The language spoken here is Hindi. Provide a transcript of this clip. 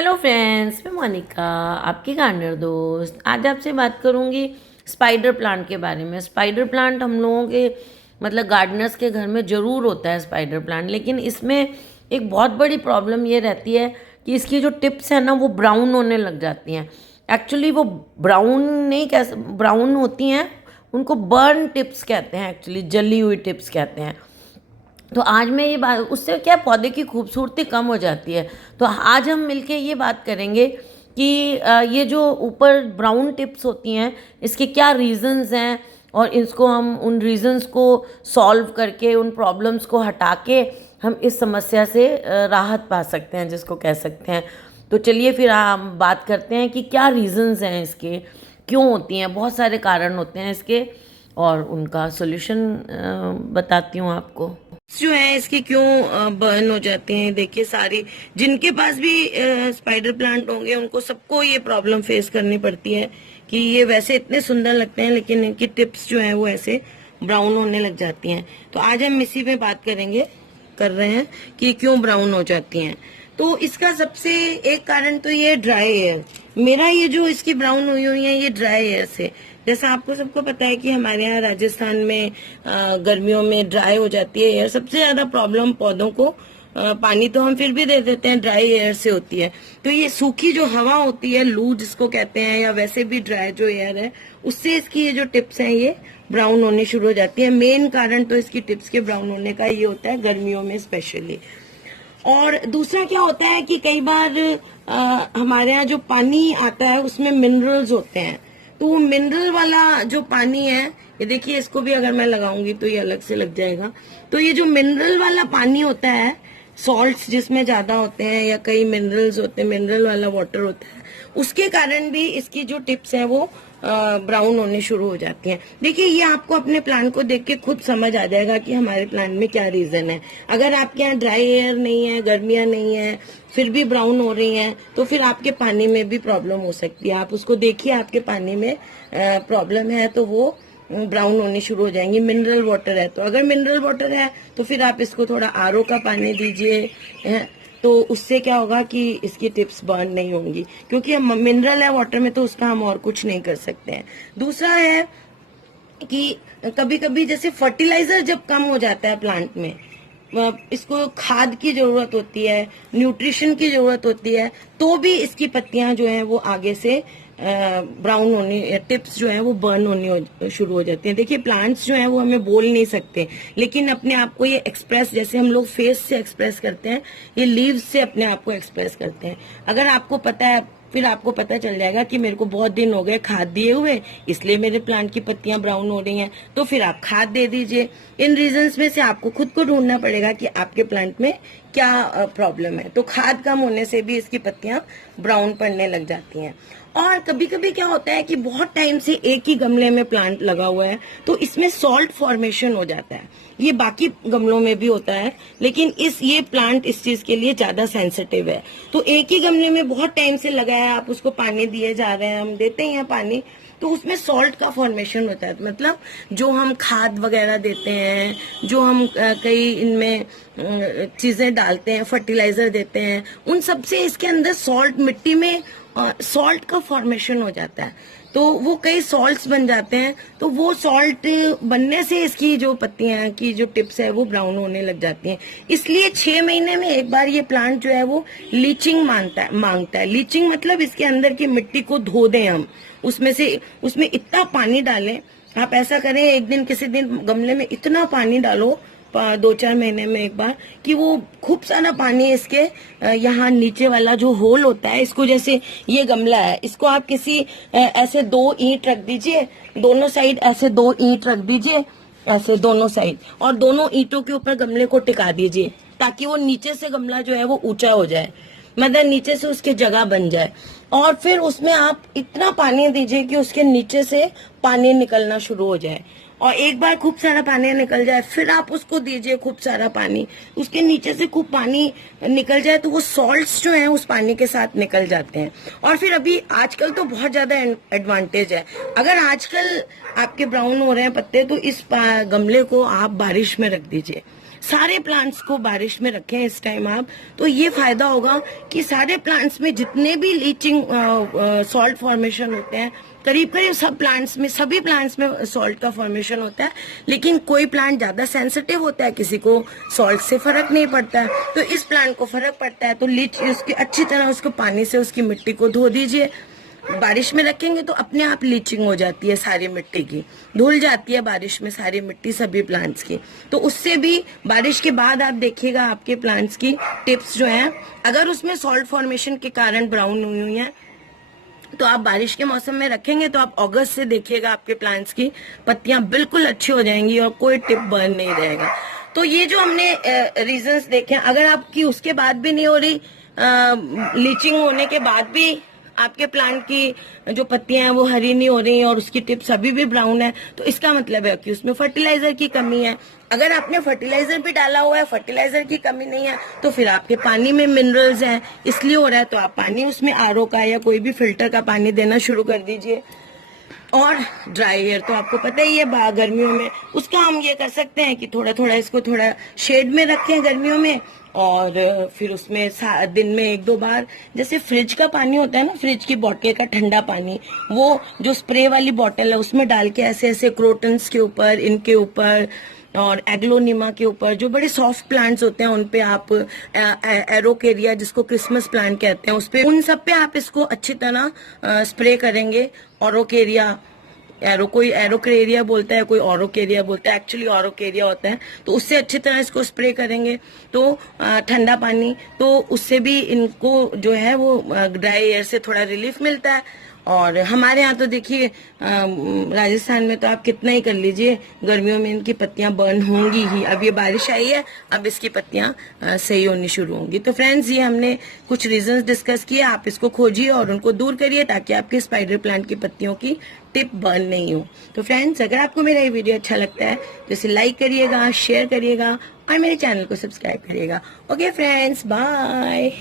हेलो फ्रेंड्स, मैं मोनिका, आपकी गार्डनर दोस्त। आज आपसे बात करूंगी स्पाइडर प्लांट के बारे में। स्पाइडर प्लांट हम लोगों के मतलब गार्डनर्स के घर में ज़रूर होता है स्पाइडर प्लांट, लेकिन इसमें एक बहुत बड़ी प्रॉब्लम ये रहती है कि इसकी जो टिप्स हैं ना वो ब्राउन होने लग जाती हैं। एक्चुअली वो ब्राउन नहीं, कैसे ब्राउन होती हैं, उनको बर्न टिप्स कहते हैं, एक्चुअली जली हुई टिप्स कहते हैं। तो आज मैं ये बात, उससे क्या पौधे की खूबसूरती कम हो जाती है। तो आज हम मिलके ये बात करेंगे कि ये जो ऊपर ब्राउन टिप्स होती हैं इसके क्या रीज़न्स हैं, और इसको हम उन रीज़न्स को सॉल्व करके उन प्रॉब्लम्स को हटा के हम इस समस्या से राहत पा सकते हैं, जिसको कह सकते हैं। तो चलिए फिर हम बात करते हैं कि क्या रीज़न्स हैं इसके, क्यों होती हैं। बहुत सारे कारण होते हैं इसके और उनका सॉल्यूशन बताती हूँ आपको। जो है इसकी क्यों बर्न हो जाते हैं। देखिए, सारी जिनके पास भी स्पाइडर प्लांट होंगे उनको सबको ये प्रॉब्लम फेस करनी पड़ती है कि ये वैसे इतने सुंदर लगते हैं लेकिन इनकी टिप्स जो है वो ऐसे ब्राउन होने लग जाती हैं। तो आज हम इसी पे बात कर रहे हैं कि क्यों ब्राउन हो जाती हैं। तो इसका सबसे एक कारण तो ये ड्राई एयर। मेरा ये जो इसकी ब्राउन हुई है ये ड्राई एयर से। जैसा आपको सबको पता है कि हमारे यहाँ राजस्थान में गर्मियों में ड्राई हो जाती है एयर। सबसे ज्यादा प्रॉब्लम पौधों को पानी तो हम फिर भी दे देते हैं, ड्राई एयर से होती है। तो ये सूखी जो हवा होती है, लू जिसको कहते हैं, या वैसे भी ड्राई जो एयर है, उससे इसकी ये जो टिप्स हैं ये ब्राउन होने शुरू हो जाती है। मेन कारण तो इसकी टिप्स के ब्राउन होने का ये होता है, गर्मियों में स्पेशली। और दूसरा क्या होता है कि कई बार हमारे यहाँ जो पानी आता है उसमें मिनरल्स होते हैं। तो वो मिनरल वाला जो पानी है, ये देखिए, इसको भी अगर मैं लगाऊंगी तो ये अलग से लग जाएगा। तो ये जो मिनरल वाला पानी होता है, सॉल्ट्स जिसमें ज्यादा होते हैं या कई मिनरल्स होते हैं, मिनरल वाला वाटर होता है, उसके कारण भी इसकी जो टिप्स है वो ब्राउन होने शुरू हो जाती हैं। देखिए, ये आपको अपने प्लांट को देख के खुद समझ आ जाएगा कि हमारे प्लांट में क्या रीजन है। अगर आपके यहाँ ड्राई एयर नहीं है, गर्मियां नहीं है, फिर भी ब्राउन हो रही हैं, तो फिर आपके पानी में भी प्रॉब्लम हो सकती है। आप उसको देखिए, आपके पानी में प्रॉब्लम है तो वो ब्राउन होनी शुरू हो जाएंगी। मिनरल वाटर है तो, अगर मिनरल वाटर है तो फिर आप इसको थोड़ा आरओ का पानी दीजिए, तो उससे क्या होगा कि इसकी टिप्स बर्न नहीं होंगी, क्योंकि मिनरल है वाटर में तो उसका हम और कुछ नहीं कर सकते हैं। दूसरा है कि कभी कभी जैसे फर्टिलाइजर जब कम हो जाता है प्लांट में, इसको खाद की जरूरत होती है, न्यूट्रिशन की जरूरत होती है, तो भी इसकी पत्तियां जो है वो आगे से ब्राउन होनी, टिप्स जो है वो बर्न होनी शुरू हो जाती हैं। देखिए, प्लांट्स जो है वो हमें बोल नहीं सकते, लेकिन अपने आप को ये एक्सप्रेस, जैसे हम लोग फेस से एक्सप्रेस करते हैं, ये लीव्स से अपने आप को एक्सप्रेस करते हैं। अगर आपको पता है, फिर आपको पता चल जाएगा कि मेरे को बहुत दिन हो गए खाद दिए हुए, इसलिए मेरे प्लांट की पत्तियां ब्राउन हो रही हैं, तो फिर आप खाद दे दीजिए। इन रीजंस में से आपको खुद को ढूंढना पड़ेगा कि आपके प्लांट में क्या प्रॉब्लम है। तो खाद कम होने से भी इसकी पत्तियां ब्राउन पड़ने लग जाती हैं। और कभी कभी क्या होता है कि बहुत टाइम से एक ही गमले में प्लांट लगा हुआ है तो इसमें सॉल्ट फॉर्मेशन हो जाता है। ये बाकी गमलों में भी होता है, लेकिन ये प्लांट इस चीज के लिए ज्यादा सेंसिटिव है। तो एक ही गमले में बहुत टाइम से लगा है, आप उसको पानी दिए जा रहे हैं, हम देते ही हैं पानी, तो उसमें सॉल्ट का फॉर्मेशन होता है। मतलब जो हम खाद वगैरह देते हैं, जो हम कई इनमें चीजें डालते हैं, फर्टिलाइजर देते हैं, उन सब से इसके अंदर सॉल्ट, मिट्टी में सॉल्ट का फॉर्मेशन हो जाता है। तो वो कई सॉल्ट्स बन जाते हैं, तो वो सॉल्ट बनने से इसकी जो पत्तियां की जो टिप्स है वो ब्राउन होने लग जाती हैं। इसलिए 6 महीने में एक बार ये प्लांट जो है वो लीचिंग मांगता है। लीचिंग मतलब इसके अंदर की मिट्टी को धो दें हम, उसमें इतना पानी डालें। आप ऐसा करें, एक दिन किसी दिन गमले में इतना पानी डालो 2-4 महीने में एक बार, कि वो खूब सारा पानी इसके यहाँ नीचे वाला जो होल होता है, इसको, जैसे ये गमला है, इसको आप किसी ऐसे 2 ईंट रख दीजिए, दोनों साइड ऐसे 2 ईंट रख दीजिए, ऐसे दोनों साइड, और दोनों ईंटों के ऊपर गमले को टिका दीजिए, ताकि वो नीचे से गमला जो है वो ऊंचा हो जाए, मतलब नीचे से उसकी जगह बन जाए। और फिर उसमें आप इतना पानी दीजिए कि उसके नीचे से पानी निकलना शुरू हो जाए, और एक बार खूब सारा पानी निकल जाए, फिर आप उसको दीजिए खूब सारा पानी, उसके नीचे से खूब पानी निकल जाए, तो वो सॉल्ट्स जो हैं उस पानी के साथ निकल जाते हैं। और फिर अभी आजकल तो बहुत ज्यादा एडवांटेज है, अगर आजकल आपके ब्राउन हो रहे हैं पत्ते, तो इस गमले को आप बारिश में रख दीजिए। सारे प्लांट्स को बारिश में रखें इस टाइम आप, तो ये फायदा होगा कि सारे प्लांट्स में जितने भी लीचिंग सॉल्ट फॉर्मेशन होते हैं, करीब करीब सब प्लांट्स में, सभी प्लांट्स में सॉल्ट का फॉर्मेशन होता है। लेकिन कोई प्लांट ज्यादा सेंसिटिव होता है, किसी को सॉल्ट से फर्क नहीं पड़ता है, तो इस प्लांट को फर्क पड़ता है। तो उसकी अच्छी तरह उसको पानी से उसकी मिट्टी को धो दीजिए। बारिश में रखेंगे तो अपने आप लीचिंग हो जाती है, सारी मिट्टी की धुल जाती है बारिश में सारी मिट्टी सभी प्लांट्स की। तो उससे भी बारिश के बाद आप देखिएगा आपके प्लांट्स की टिप्स जो हैं, अगर उसमें सॉल्ट फॉर्मेशन के कारण ब्राउन हुई है तो आप बारिश के मौसम में रखेंगे तो आप अगस्त से देखिएगा आपके प्लांट्स की पत्तियां बिल्कुल अच्छी हो जाएंगी और कोई टिप बर्न नहीं रहेगा। तो ये जो हमने रीजंस देखे, अगर आपकी उसके बाद भी नहीं हो रही, लीचिंग होने के बाद भी आपके प्लांट की जो पत्तियां हैं वो हरी नहीं हो रही और उसकी टिप्स अभी भी ब्राउन है, तो इसका मतलब है कि उसमें फर्टिलाइजर की कमी है। अगर आपने फर्टिलाइजर भी डाला हुआ है, फर्टिलाइजर की कमी नहीं है, तो फिर आपके पानी में मिनरल्स हैं इसलिए हो रहा है, तो आप पानी उसमें आरओ का या कोई भी फिल्टर का पानी देना शुरू कर दीजिए। और ड्राई एयर तो आपको पता ही है गर्मियों में, उसका हम ये कर सकते हैं कि थोड़ा थोड़ा इसको थोड़ा शेड में रखें गर्मियों में, और फिर उसमें दिन में 1-2 बार, जैसे फ्रिज का पानी होता है ना, फ्रिज की बोतल का ठंडा पानी, वो जो स्प्रे वाली बोतल है उसमें डाल के ऐसे ऐसे क्रोटन्स के ऊपर, इनके ऊपर और एग्लोनिमा के ऊपर, जो बड़े सॉफ्ट प्लांट्स होते हैं उन पे आप एरोकेरिया जिसको क्रिसमस प्लांट कहते हैं उस पे, उन सब पे आप इसको अच्छी तरह स्प्रे करेंगे। ओरोकेरिया, कोई एरोकेरिया बोलता है, कोई ओरोकेरिया बोलता है, एक्चुअली ओरोकेरिया होता है। तो उससे अच्छी तरह इसको स्प्रे करेंगे तो ठंडा पानी, तो उससे भी इनको जो है वो ड्राई एयर से थोड़ा रिलीफ मिलता है। और हमारे यहाँ तो देखिए राजस्थान में तो आप कितना ही कर लीजिए, गर्मियों में इनकी पत्तियां बर्न होंगी ही। अब ये बारिश आई है, अब इसकी पत्तियां सही होनी शुरू होंगी। तो फ्रेंड्स, ये हमने कुछ रीजंस डिस्कस किए, आप इसको खोजिए और उनको दूर करिए ताकि आपके स्पाइडर प्लांट की पत्तियों की टिप बर्न नहीं हो। तो फ्रेंड्स, अगर आपको मेरा ये वीडियो अच्छा लगता है तो इसे लाइक करिएगा, शेयर करिएगा और मेरे चैनल को सब्सक्राइब करिएगा। Okay friends, bye.